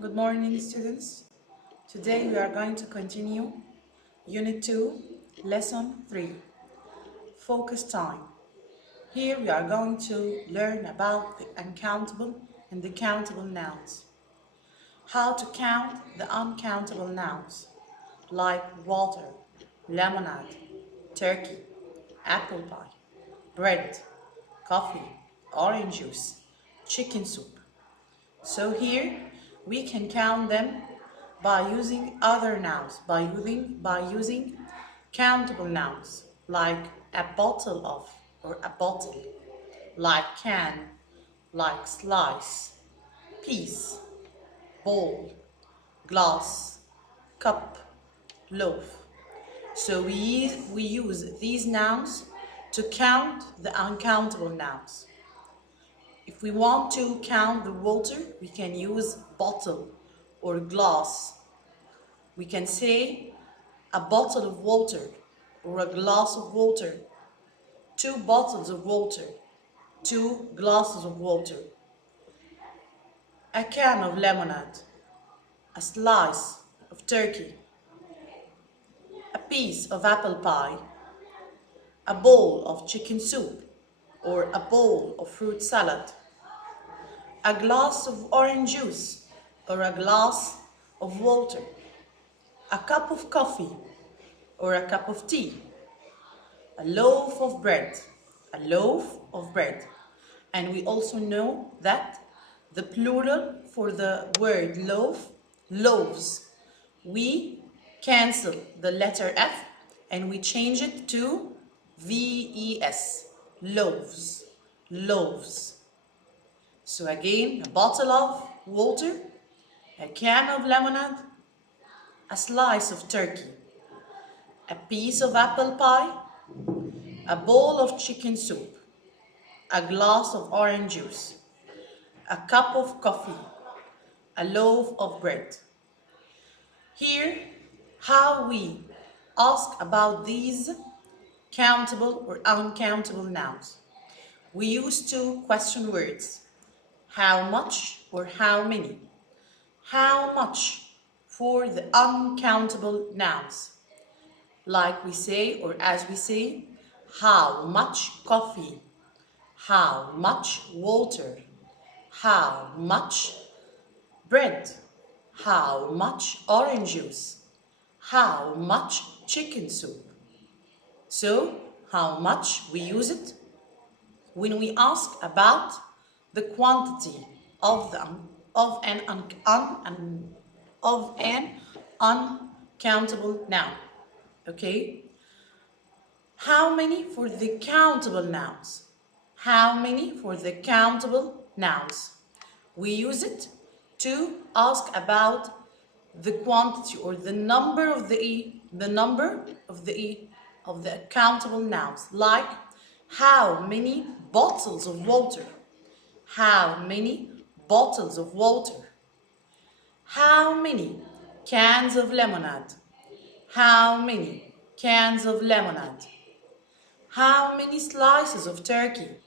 Good morning, students. Today we are going to continue Unit 2, Lesson 3, Focus Time. Here we are going to learn about the uncountable and the countable nouns. How to count the uncountable nouns, like water, lemonade, turkey, apple pie, bread, coffee, orange juice, chicken soup. So here we can count them by using other nouns, by using countable nouns, like a bottle of or a bottle, like can, like slice, piece, bowl, glass, cup, loaf. So we use these nouns to count the uncountable nouns. If we want to count the water, we can use bottle or glass. We can say a bottle of water or a glass of water, 2 bottles of water, 2 glasses of water, a can of lemonade, a slice of turkey, a piece of apple pie, a bowl of chicken soup or a bowl of fruit salad, a glass of orange juice or a glass of water, a cup of coffee or a cup of tea, a loaf of bread, a loaf of bread. And we also know that the plural for the word loaf, loaves, we cancel the letter F and we change it to VES, loaves, loaves. So again, a bottle of water, a can of lemonade, a slice of turkey, a piece of apple pie, a bowl of chicken soup, a glass of orange juice, a cup of coffee, a loaf of bread. Here, how we ask about these countable or uncountable nouns. We use 2 question words. How much or how many? How much for the uncountable nouns. Like we say, or as we say, how much coffee? How much water? How much bread? How much orange juice? How much chicken soup? So, how much we use it when we ask about the quantity of an uncountable noun. Okay? How many for the countable nouns? How many for the countable nouns? We use it to ask about the quantity or the number of the countable nouns, like how many bottles of water? How many bottles of water? How many cans of lemonade? How many cans of lemonade? How many slices of turkey?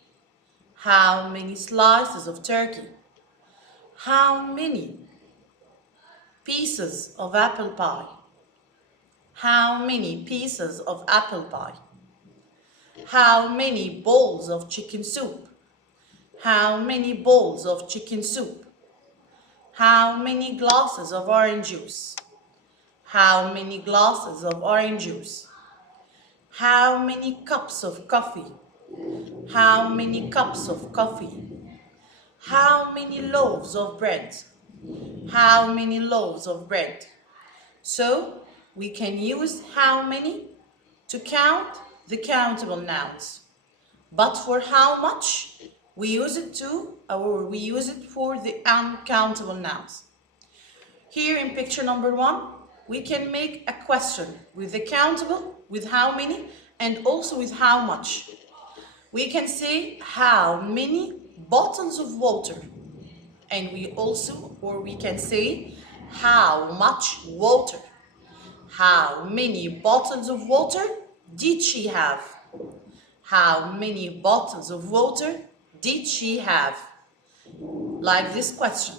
How many slices of turkey? How many pieces of apple pie? How many pieces of apple pie? How many bowls of chicken soup? How many bowls of chicken soup? How many glasses of orange juice? How many glasses of orange juice? How many cups of coffee? How many cups of coffee? How many loaves of bread? How many loaves of bread? So we can use how many to count the countable nouns. But for how much, we use it for the uncountable nouns. Here in picture number 1, we can make a question with the countable, with how many, and also with how much. We can say how many bottles of water, and we can say how much water. How many bottles of water did she have? How many bottles of water did she have? Like this question.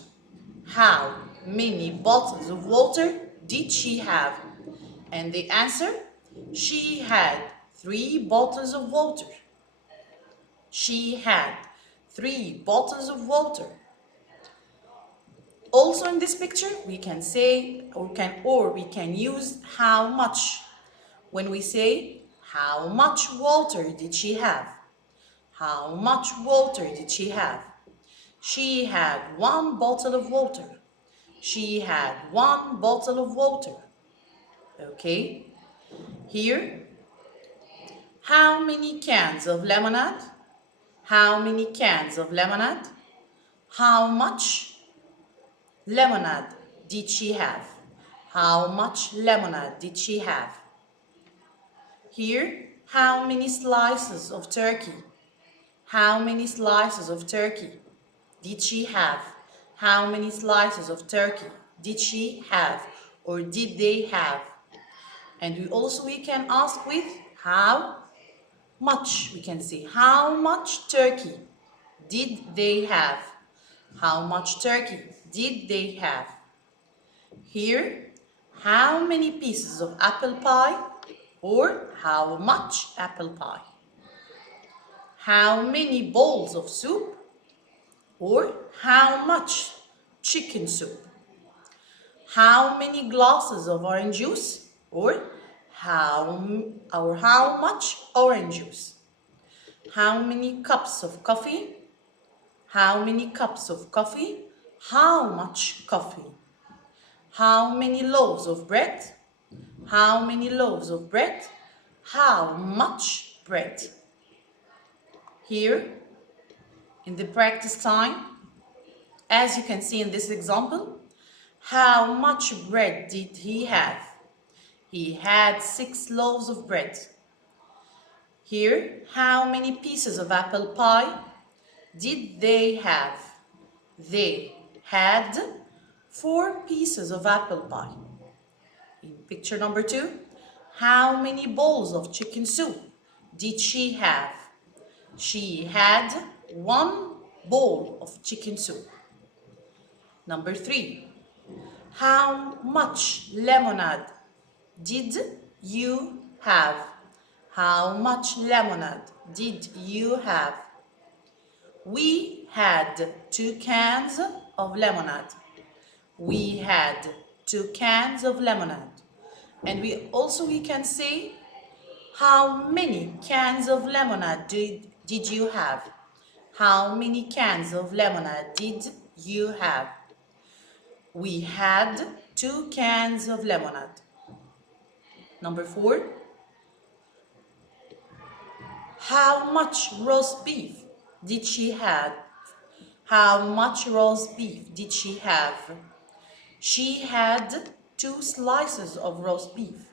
How many bottles of water did she have? And the answer, she had 3 bottles of water. She had 3 bottles of water. Also in this picture, we can say or we can use how much. When we say, how much water did she have? How much water did she have? She had 1 bottle of water. She had 1 bottle of water. Okay. Here, how many cans of lemonade? How many cans of lemonade? How much lemonade did she have? How much lemonade did she have? Here, how many slices of turkey? How many slices of turkey did she have? How many slices of turkey did she have or did they have? And we can ask with how much. We can say how much turkey did they have? How much turkey did they have? Here, how many pieces of apple pie or how much apple pie? How many bowls of soup or how much chicken soup? How many glasses of orange juice or how much orange juice? How many cups of coffee? How many cups of coffee? How much coffee? How many loaves of bread? How many loaves of bread? How much bread? Here, in the practice time, as you can see in this example, how much bread did he have? He had 6 loaves of bread. Here, how many pieces of apple pie did they have? They had 4 pieces of apple pie. In picture number 2, how many bowls of chicken soup did she have? She had 1 bowl of chicken soup. Number 3, how much lemonade did you have? How much lemonade did you have? We had 2 cans of lemonade. We had 2 cans of lemonade. And we can say, how many cans of lemonade did you have? How many cans of lemonade did you have? We had 2 cans of lemonade. Number 4, how much roast beef did she have? How much roast beef did she have? She had 2 slices of roast beef.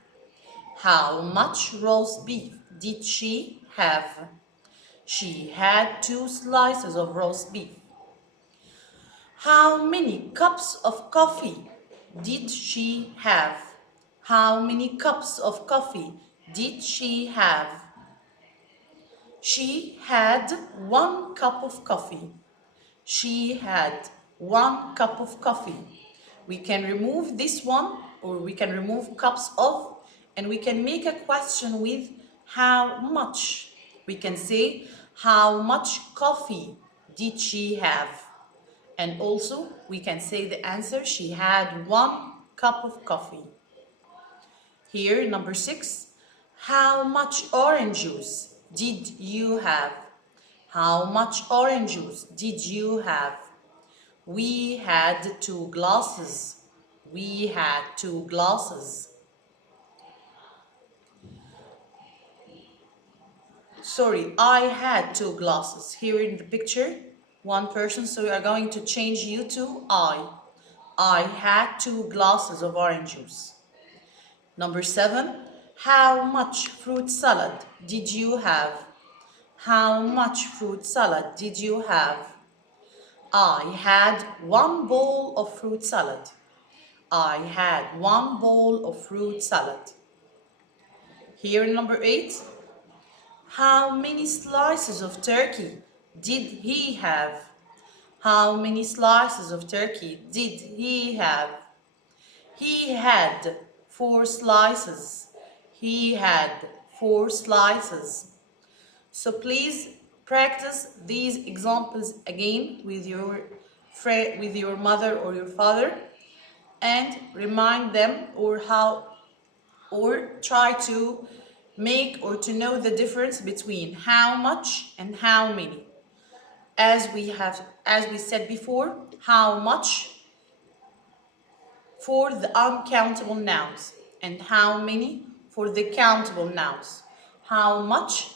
How much roast beef did she have? She had 2 slices of roast beef. How many cups of coffee did she have? How many cups of coffee did she have? She had 1 cup of coffee. She had 1 cup of coffee. We can remove this one, or we can remove cups of, and we can make a question with how much. We can say, how much coffee did she have? And also, we can say the answer, she had 1 cup of coffee. Here, number 6, how much orange juice did you have? How much orange juice did you have? We had 2 glasses. We had 2 glasses. Sorry, I had 2 glasses. Here in the picture, 1 person, so we are going to change you to I. I had 2 glasses of orange juice. Number 7, how much fruit salad did you have? How much fruit salad did you have? I had 1 bowl of fruit salad. I had 1 bowl of fruit salad. Here in number 8, how many slices of turkey did he have? How many slices of turkey did he have? He had 4 slices. He had 4 slices. So please practice these examples again with your mother or your father, and remind them or try to make or to know the difference between how much and how many. As we said before, how much for the uncountable nouns and how many for the countable nouns. How much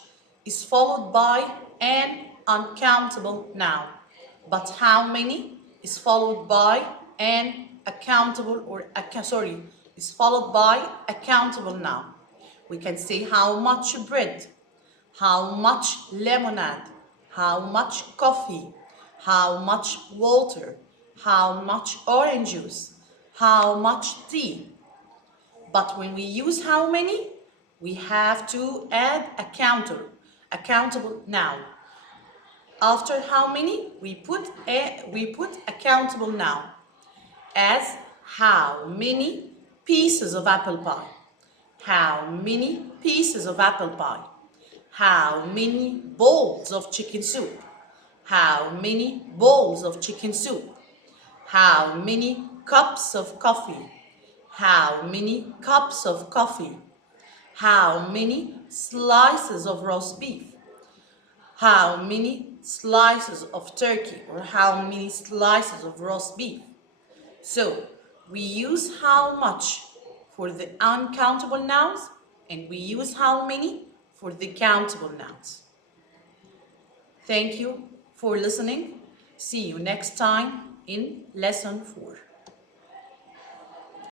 is followed by an uncountable noun, but how many is followed by an is followed by a countable noun. We can say how much bread, how much lemonade, how much coffee, how much water, how much orange juice, how much tea. But when we use how many, we have to add a countable noun. After how many, we put a countable noun, as how many pieces of apple pie, how many pieces of apple pie, how many bowls of chicken soup, how many bowls of chicken soup, how many cups of coffee, how many cups of coffee, how many slices of roast beef, how many slices of turkey, or how many slices of roast beef. So we use how much for the uncountable nouns, and we use how many for the countable nouns. Thank you for listening. See you next time in lesson 4.